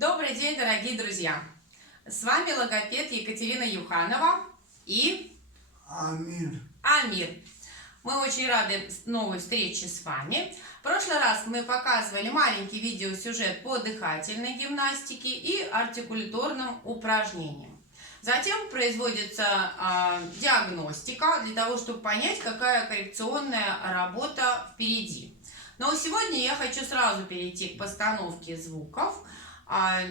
Добрый день, дорогие друзья! С вами логопед Екатерина Юханова и Амир. Мы очень рады новой встрече с вами. В прошлый раз мы показывали маленький видеосюжет по дыхательной гимнастике и артикуляторным упражнениям. Затем производится диагностика для того, чтобы понять, какая коррекционная работа впереди. Но сегодня я хочу сразу перейти к постановке звуков.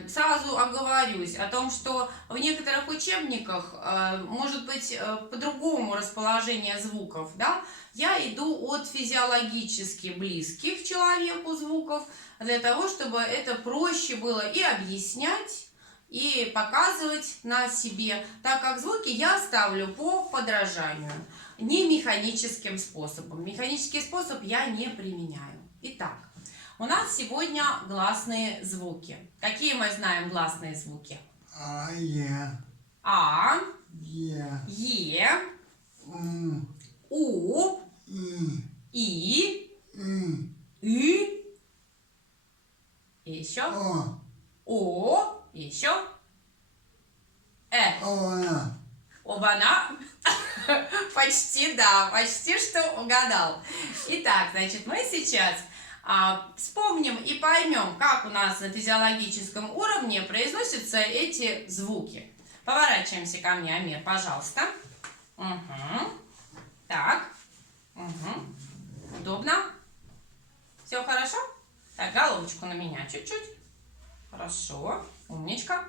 Сразу оговорюсь о том, что в некоторых учебниках может быть по-другому расположение звуков. Да? Я иду от физиологически близких человеку звуков, для того, чтобы это проще было и объяснять, и показывать на себе, так как звуки я ставлю по подражанию, не механическим способом. Механический способ я не применяю. Итак, у нас сегодня гласные звуки. Какие мы знаем гласные звуки? А, Е, У, И, И, еще О, еще Оба-на. Почти, да, почти что угадал. Итак, значит, мы сейчас вспомним и поймем, как у нас на физиологическом уровне произносятся эти звуки. Поворачиваемся ко мне, Амир, пожалуйста. Угу. Так. Угу. Удобно? Все хорошо? Так, головочку на меня чуть-чуть. Хорошо. Умничка.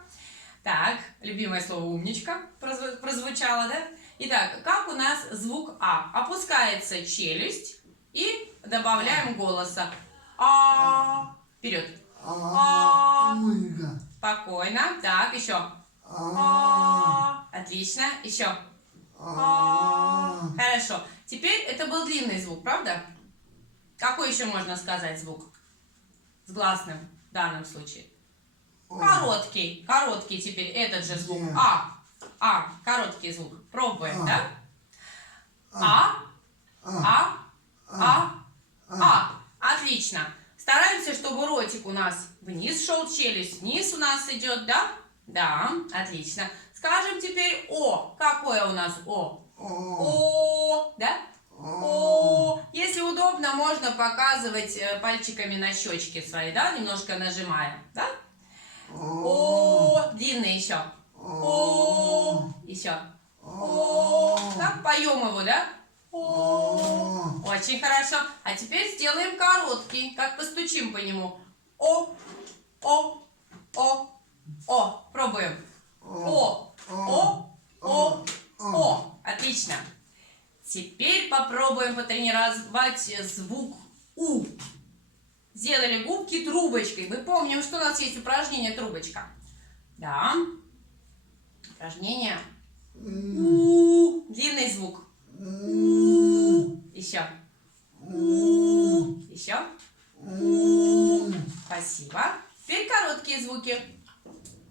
Так, любимое слово умничка прозвучало, да? Итак, как у нас звук А? Опускается челюсть и добавляем голоса. А. Вперед. А. Спокойно. Так, еще. А. Отлично. Еще. А. Хорошо. Теперь это был длинный звук, правда? Какой еще можно сказать звук с гласным в данном случае? Короткий. Короткий теперь этот же звук. А. Короткий звук. Пробуем, да? Отлично. Стараемся, чтобы ротик у нас вниз шел, челюсть вниз у нас идет, да? Да, отлично. Скажем теперь О. Какое у нас О? О, да? О. Если удобно, можно показывать пальчиками на щечки свои, да? Немножко нажимая, да? О. Длинный еще. О. Еще. О. Так, поем его, да? О. Очень хорошо. А теперь сделаем короткий. Как постучим по нему. О. О. О. О. Пробуем. О. О. О. О. Отлично. Теперь попробуем потренировать звук У. Сделали губки трубочкой. Мы помним, что у нас есть упражнение трубочка. Да. Упражнение. У. Длинный звук. У. Еще. У. Еще. У. Спасибо. Теперь короткие звуки.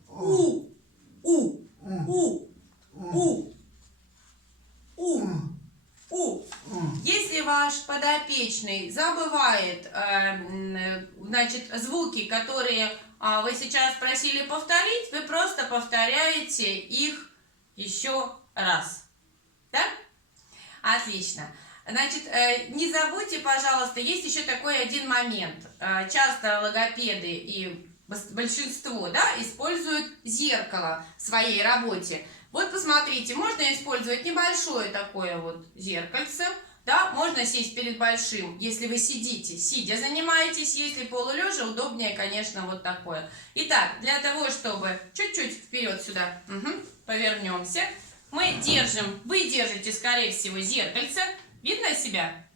У. У. У. У. У. У. Если ваш подопечный забывает, значит, звуки, которые вы сейчас просили повторить, вы просто повторяете их еще раз. Да? Отлично. Значит, не забудьте, пожалуйста, есть еще такой один момент. Часто логопеды и большинство, да, используют зеркало в своей работе. Вот посмотрите, можно использовать небольшое такое вот зеркальце, да, можно сесть перед большим, если вы сидите, сидя занимаетесь, если полулежа, удобнее, конечно, вот такое. Итак, для того, чтобы чуть-чуть вперед сюда повернемся, мы держим, вы держите, скорее всего, зеркальце. Видно себя?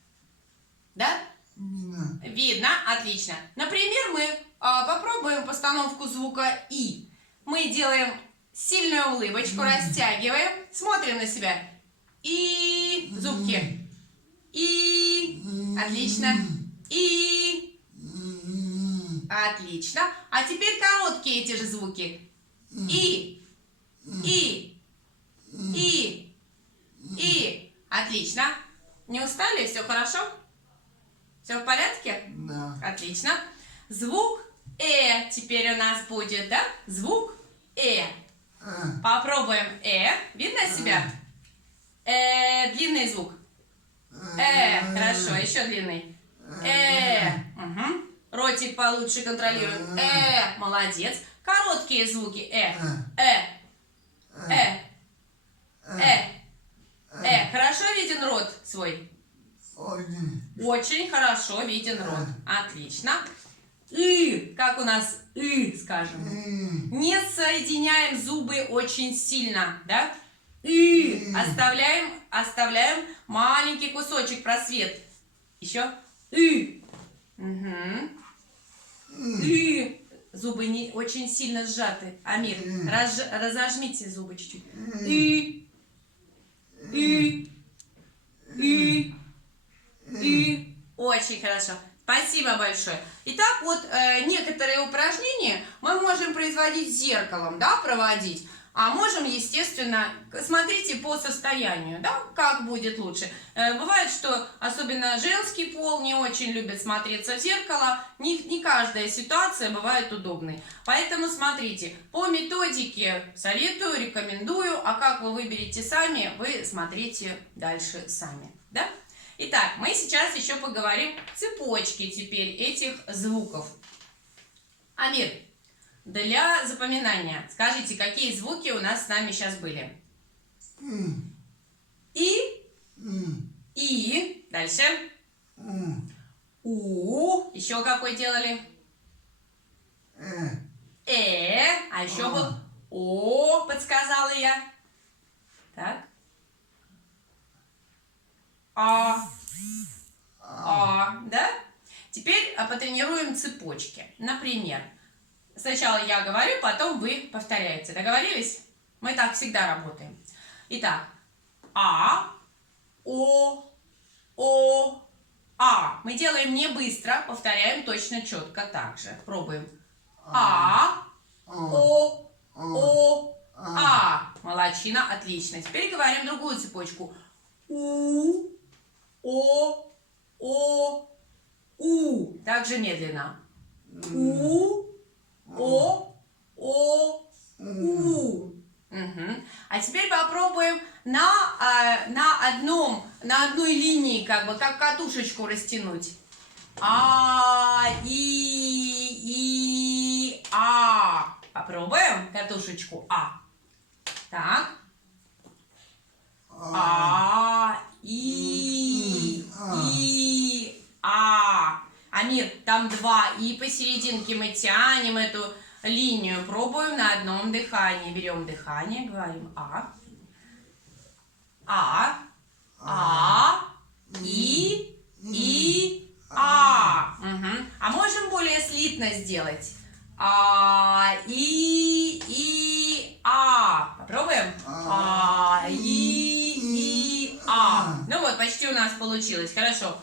Да? Видно. Видно, отлично. Например, мы попробуем постановку звука И. Мы делаем сильную улыбочку, растягиваем, смотрим на себя. И зубки. И. Отлично. И. Отлично. А теперь короткие эти же звуки. И. И. И. И. Отлично. Не устали? Все хорошо? Все в порядке? Да. Отлично. Звук теперь у нас будет, да? Звук Попробуем Видно себя? Длинный звук. Хорошо, еще длинный. Угу. Ротик получше контролируем. Молодец. Короткие звуки. Хорошо виден рот свой? Очень хорошо виден рот. Отлично. Как у нас скажем? Не соединяем зубы очень сильно, да? Оставляем маленький кусочек, просвет. Еще. Угу. Зубы не очень сильно сжаты. Амир, разожмите зубы чуть-чуть. Очень хорошо. Спасибо большое. Итак, вот некоторые упражнения мы можем производить зеркалом, да, проводить. А можем, естественно, смотрите по состоянию, да, как будет лучше. Бывает, что особенно женский пол не очень любит смотреться в зеркало. Не каждая ситуация бывает удобной. Поэтому смотрите, по методике советую, рекомендую. А как вы выберете сами, вы смотрите дальше сами, да? Итак, мы сейчас еще поговорим цепочки теперь этих звуков. Амир, для запоминания скажите, какие звуки у нас с нами сейчас были? И. Дальше. У. Еще какой делали? А еще был О, подсказала я. Так. Да? Теперь потренируем цепочки. Например, сначала я говорю, потом вы повторяете. Договорились? Мы так всегда работаем. Итак, О, Мы делаем не быстро, повторяем точно четко так же. Пробуем. О, Молодчина, отлично. Теперь говорим другую цепочку. У. Также медленно. У. А теперь попробуем на одной линии, как катушечку растянуть. Попробуем катушечку Так. Амир, там два И посерединке мы тянем эту линию. Пробуем на одном дыхании. Берем дыхание, говорим А можем более слитно сделать? Попробуем? Ну вот, почти у нас получилось. Хорошо.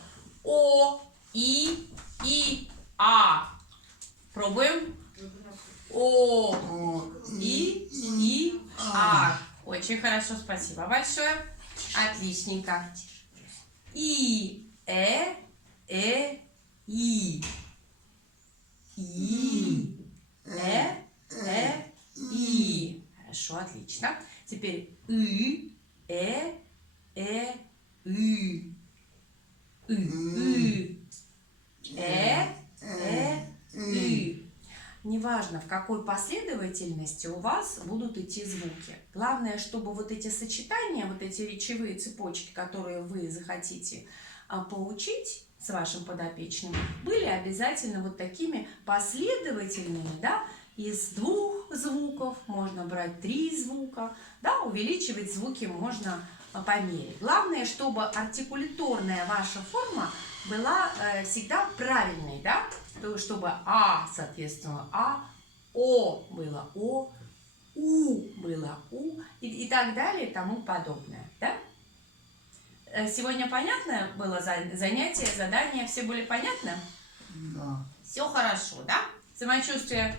Пробуем? Очень хорошо, спасибо большое. Отличненько. И. Хорошо, отлично. Теперь Неважно, в какой последовательности у вас будут идти звуки. Главное, чтобы вот эти сочетания, вот эти речевые цепочки, которые вы захотите поучить с вашим подопечным, были обязательно вот такими последовательными, да, из 2 звуков можно брать 3 звука, да, увеличивать звуки можно по мере. Главное, чтобы артикуляторная ваша форма была всегда правильной, да, чтобы соответственно О было О, У было У и так далее и тому подобное, да? Сегодня понятно было занятие, задание? Все были понятны? Да. Все хорошо, да? Самочувствие?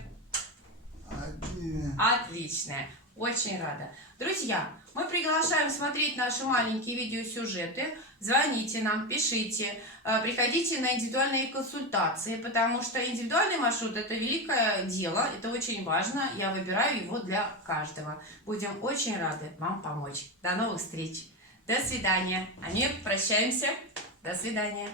Отличное. Очень рада. Друзья, мы приглашаем смотреть наши маленькие видеосюжеты. Звоните нам, пишите, приходите на индивидуальные консультации, потому что индивидуальный маршрут – это великое дело, это очень важно. Я выбираю его для каждого. Будем очень рады вам помочь. До новых встреч. До свидания. Амир, прощаемся. До свидания.